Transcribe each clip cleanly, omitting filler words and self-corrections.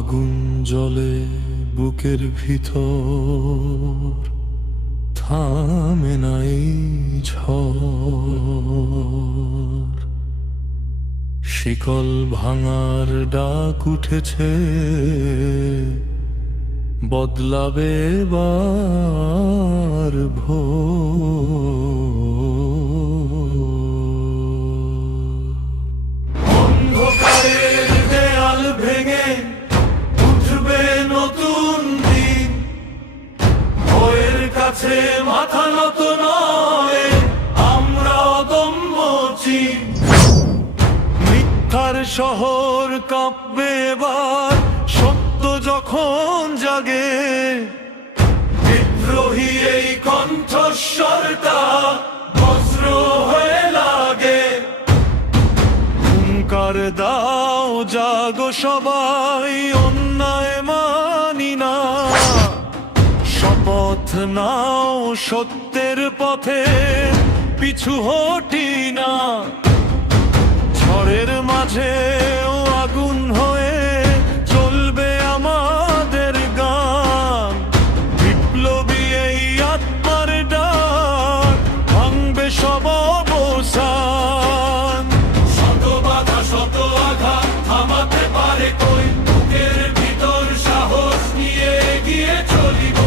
আগুন জ্বলে বুকের ভিতর, থামে না এই ঝড়। শিকল ভাঙার ডাক উঠেছে, বদলাবে এবার অন্ধকারের দেয়াল ভেঙে উঠবে নতুন দিন। ভয়ের কাছে মাথা নত নয়, আমরা অদম্য চিন। মিথ্যার শহর কাঁপবে এবার, সত্য যখন জাগে। বিদ্রোহী এই কণ্ঠস্বরটা বজ্র হয়ে লাগে। হুঙ্কার দাও জাগো সবাই, অন্যায় মানি না। শপথ নাও সত্যের পথে, পিছু হটি না। ঝড়ের মাঝে আগুন হয়ে চলবে আমাদের গান। বিপ্লবী এই আত্মার ডাক ভাঙবে সব অবসান। শত বাধা শত আঘাত থামাতে পারে কই, বুকের ভিতর সাহস নিয়ে এগিয়ে চলিব।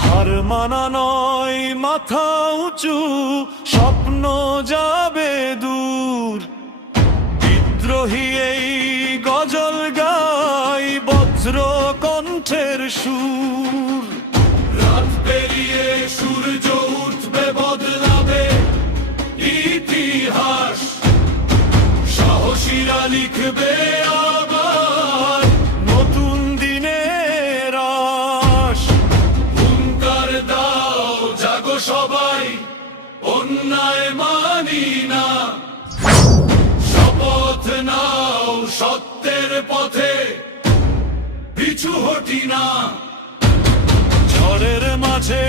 হার মানা নয়, মাথা উঁচু, স্বপ্ন যাবে দূর। বিদ্রোহী এই গজল গাই, বজ্র কণ্ঠের সুর। রাত পেরিয়ে সূর্য উঠবে, বদলাবে ইতিহাস। সাহসীরা লিখবে আবার নতুন দিনের আশ। হুঙ্কার দাও জাগো সবাই, অন্যায় মানি না। শপথ নাও সত্যের পথে, পিছু হটি না। ঝড়ের মাঝে